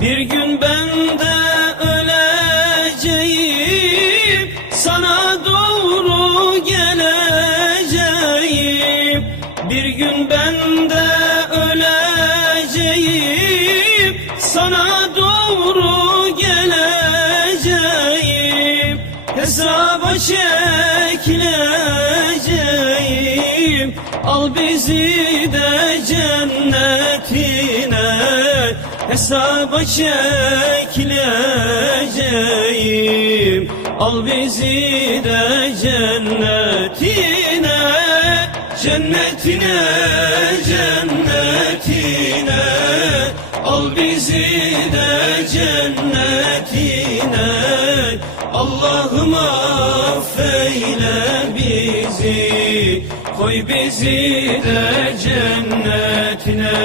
Bir gün ben de öleceğim Sana doğru geleceğim. Bir gün ben de öleceğim Sana doğru geleceğim. Hesaba çekileceğim. Al bizi de Hesaba çekileceğim. Al bizi de cennetine Cennetine, cennetine. Al bizi de cennetine. Allah'ım affeyle bizi. Koy bizi de cennetine